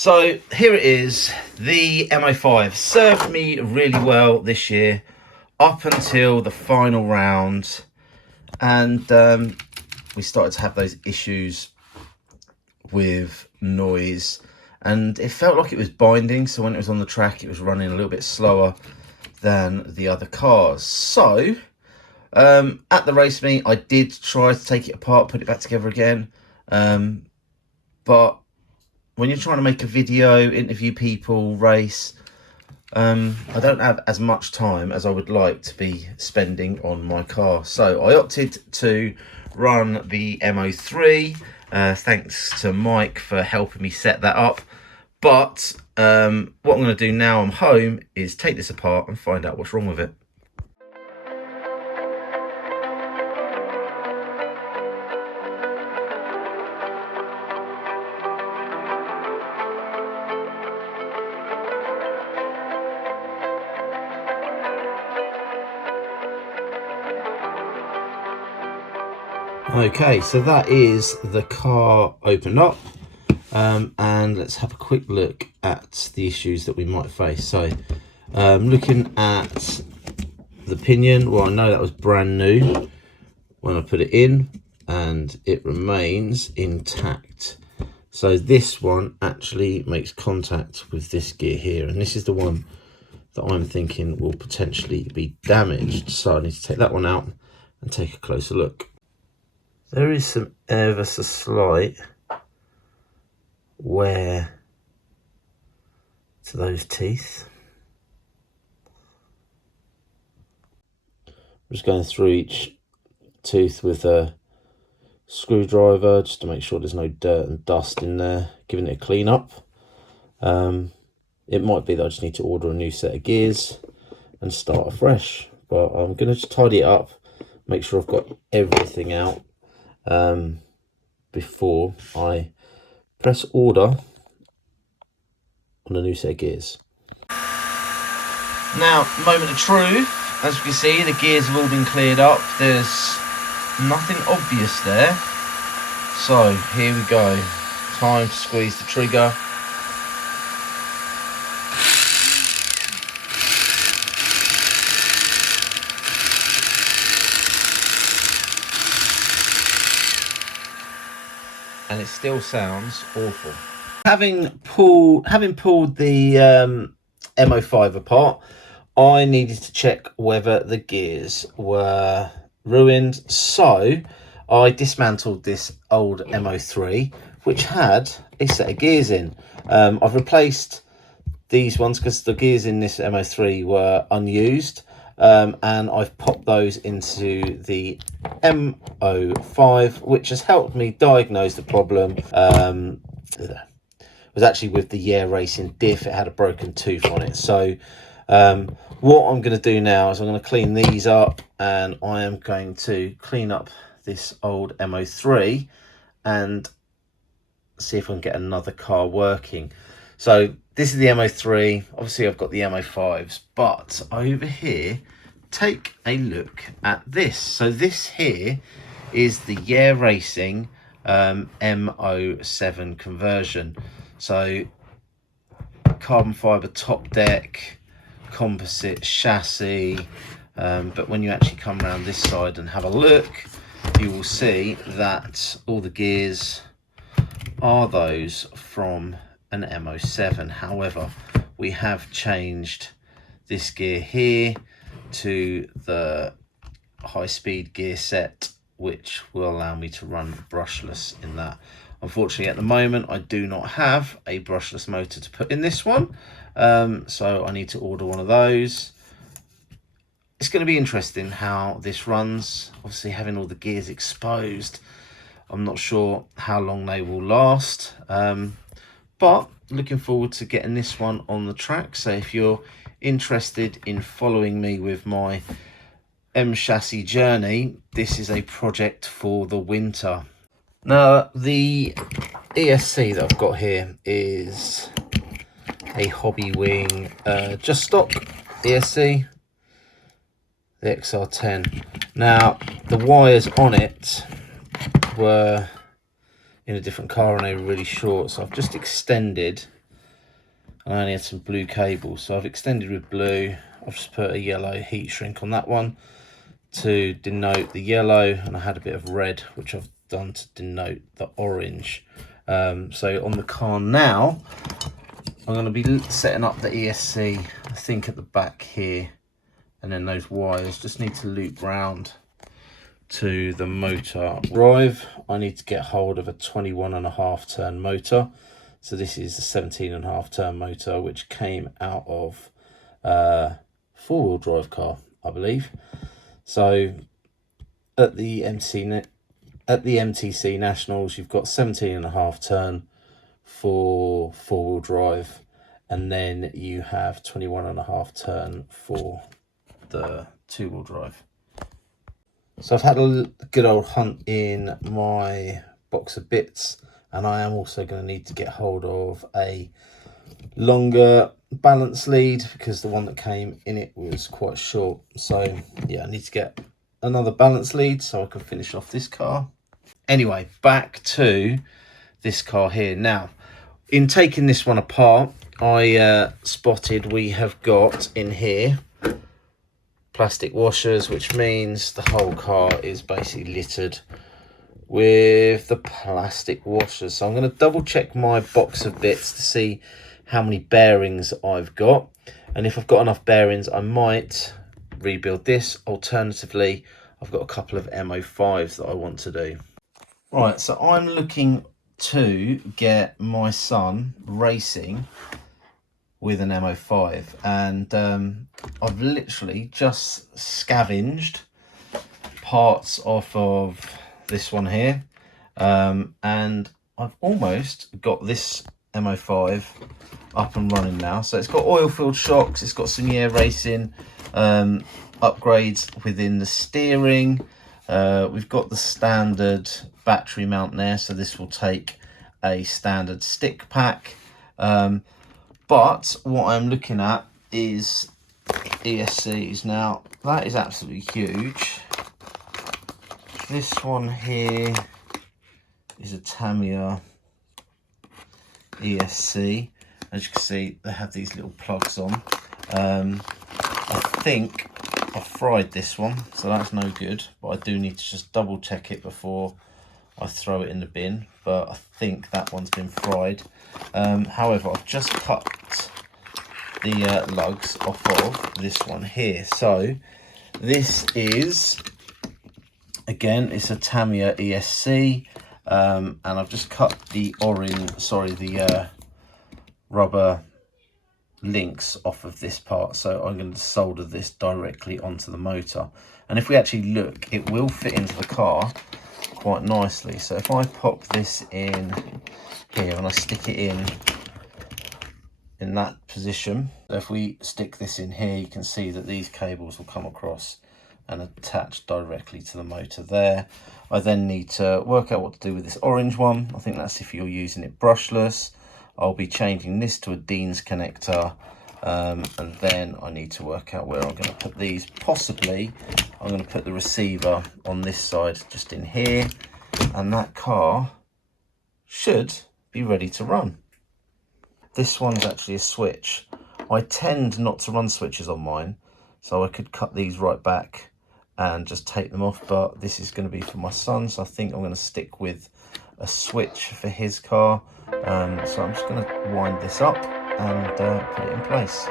So here it is. The M05 served me really well this year up until the final round, and we started to have those issues with noise, and it felt like it was binding. So when it was on the track, it was running a little bit slower than the other cars. So at the race meet, I did try to take it apart, put it back together again, but when you're trying to make a video, interview people, race, I don't have as much time as I would like to be spending on my car. So I opted to run the M03. Thanks to Mike for helping me set that up. But what I'm going to do now I'm home is take this apart and find out what's wrong with it. Okay, so that is the car opened up, and let's have a quick look at the issues that we might face. So looking at the pinion, well, I know that was brand new when I put it in and it remains intact. So this one actually makes contact with this gear here, and this is the one that I'm thinking will potentially be damaged. So I need to take that one out and take a closer look. There is some ever so slight wear to those teeth. I'm just going through each tooth with a screwdriver just to make sure there's no dirt and dust in there, giving it a clean up. It might be that I just need to order a new set of gears and start afresh, but I'm going to just tidy it up, make sure I've got everything out before I press order on a new set of gears. Now, moment of truth. As you can see, the gears have all been cleared up. There's nothing obvious there. So here we go. Time to squeeze the trigger. And it still sounds awful. Having pulled the M05 apart, I needed to check whether the gears were ruined. So I dismantled this old M03, which had a set of gears in. I've replaced these ones because the gears in this M03 were unused. And I've popped those into the M05, which has helped me diagnose the problem. It was actually with the Yeah Racing diff. It had a broken tooth on it. So what I'm going to do now is I'm going to clean these up, and I am going to clean up this old M03 and see if I can get another car working. So this is the M03. Obviously I've got the M05s, but over here, take a look at this. So this here is the Yeah Racing M07 conversion. So carbon fiber top deck, composite chassis, but when you actually come around this side and have a look, you will see that all the gears are those from an M07. However, we have changed this gear here to the high-speed gear set, which will allow me to run brushless in that. Unfortunately, at the moment, I do not have a brushless motor to put in this one, so I need to order one of those. It's going to be interesting how this runs. Obviously, having all the gears exposed, I'm not sure how long they will last, but looking forward to getting this one on the track. So if you're interested in following me with my M chassis journey, this is a project for the winter. Now, the ESC that I've got here is a Hobby Wing just stock ESC, the XR10. Now, the wires on it were in a different car and they were really short, so I've just extended and I only had some blue cables, so I've extended with blue. I've just put a yellow heat shrink on that one to denote the yellow, and I had a bit of red which I've done to denote the orange. So on the car now, I'm going to be setting up the ESC, I think at the back here, and then those wires just need to loop round to the motor drive. I need to get hold of a 21.5 turn motor. So this is a 17.5 turn motor which came out of a four-wheel drive car, I believe. So at the MTC Nationals, you've got 17.5 turn for four-wheel drive, and then you have 21.5 turn for the two-wheel drive. So I've had a good old hunt in my box of bits, and I am also going to need to get hold of a longer balance lead because the one that came in it was quite short. So yeah, I need to get another balance lead so I can finish off this car. Anyway, back to this car here. Now, in taking this one apart, I spotted we have got in here plastic washers, which means the whole car is basically littered with the plastic washers. So I'm going to double check my box of bits to see how many bearings I've got, and if I've got enough bearings I might rebuild this. Alternatively, I've got a couple of M05s that I want to do. Right, so I'm looking to get my son racing with an M05, and I've literally just scavenged parts off of this one here, and I've almost got this M05 up and running now. So it's got oil filled shocks, it's got some air racing upgrades within the steering. We've got the standard battery mount there, so this will take a standard stick pack. But what I'm looking at is ESCs. Now, that is absolutely huge. This one here is a Tamiya ESC. As you can see, they have these little plugs on. I think I fried this one, so that's no good. But I do need to just double check it before I throw it in the bin. But I think that one's been fried. However, I've just cut the lugs off of this one here. So this is, again, it's a Tamiya ESC, and I've just cut the rubber links off of this part. So I'm going to solder this directly onto the motor, and if we actually look, it will fit into the car quite nicely. So if I pop this in here and I stick it in that position, so if we stick this in here, you can see that these cables will come across and attach directly to the motor there. I then need to work out what to do with this orange one. I think that's if you're using it brushless. I'll be changing this to a Dean's connector, and then I need to work out where I'm going to put these. Possibly I'm going to put the receiver on this side, just in here, and that car should be ready to run. This one's actually a switch. I tend not to run switches on mine, so I could cut these right back and just take them off, but this is going to be for my son, so I think I'm going to stick with a switch for his car. So I'm just going to wind this up and put it in place.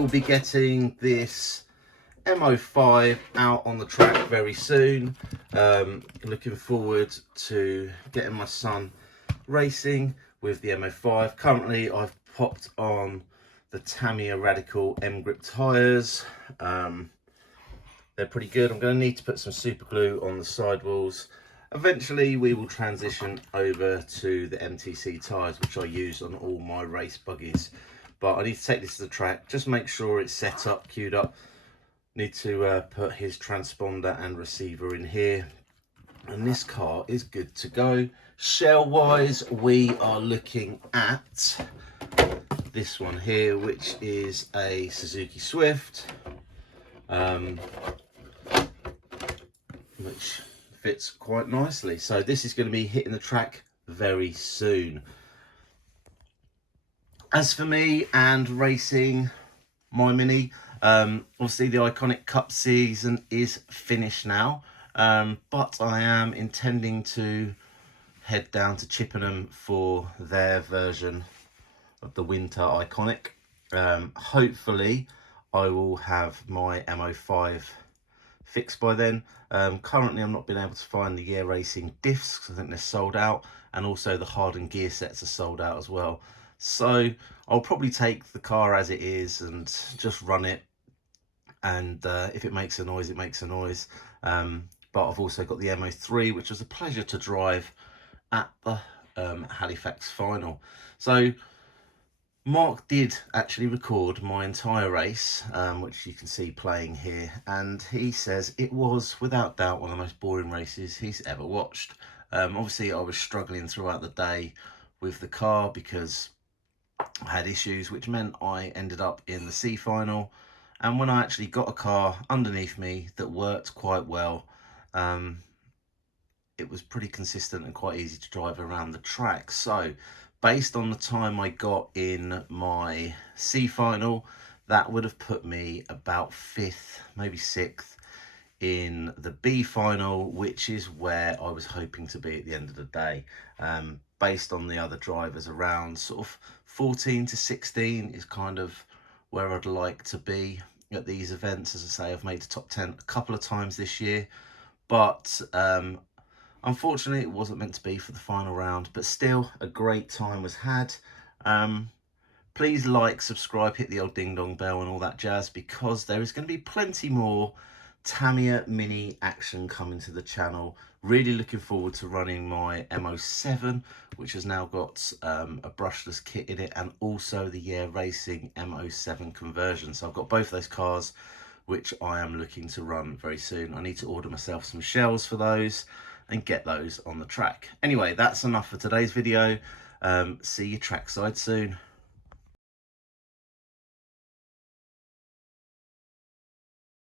will be getting this M05 out on the track very soon. Looking forward to getting my son racing with the M05. Currently I've popped on the Tamiya Radical M grip tyres. They're pretty good. I'm going to need to put some super glue on the sidewalls. Eventually we will transition over to the MTC tyres, which I use on all my race buggies, but I need to take this to the track, just make sure it's set up, queued up. Need to put his transponder and receiver in here, and this car is good to go. Shell wise, we are looking at this one here, which is a Suzuki Swift, which fits quite nicely. So this is going to be hitting the track very soon. As for me and racing my Mini, obviously the Iconic Cup season is finished now, but I am intending to head down to Chippenham for their version of the Winter Iconic. Hopefully I will have my M05 fixed by then. Currently I'm not being able to find the Year Racing diffs because I think they're sold out, and also the hardened gear sets are sold out as well. So I'll probably take the car as it is and just run it, and if it makes a noise, it makes a noise. But I've also got the M03, which was a pleasure to drive at the Halifax final. So Mark did actually record my entire race, which you can see playing here, and he says it was without doubt one of the most boring races he's ever watched. Obviously I was struggling throughout the day with the car because I had issues, which meant I ended up in the C final, and when I actually got a car underneath me that worked quite well, it was pretty consistent and quite easy to drive around the track. So based on the time I got in my C final, that would have put me about 5th, maybe 6th in the B final, which is where I was hoping to be at the end of the day. Based on the other drivers around, sort of 14 to 16 is kind of where I'd like to be at these events. As I say, I've made the top 10 a couple of times this year, but unfortunately it wasn't meant to be for the final round, but still a great time was had. Please like, subscribe, hit the old ding dong bell and all that jazz, because there is going to be plenty more Tamiya Mini action coming to the channel. Really looking forward to running my M07, which has now got a brushless kit in it, and also the Year Racing M07 conversion. So I've got both those cars, which I am looking to run very soon. I need to order myself some shells for those and get those on the track. Anyway, that's enough for today's video. See you trackside soon.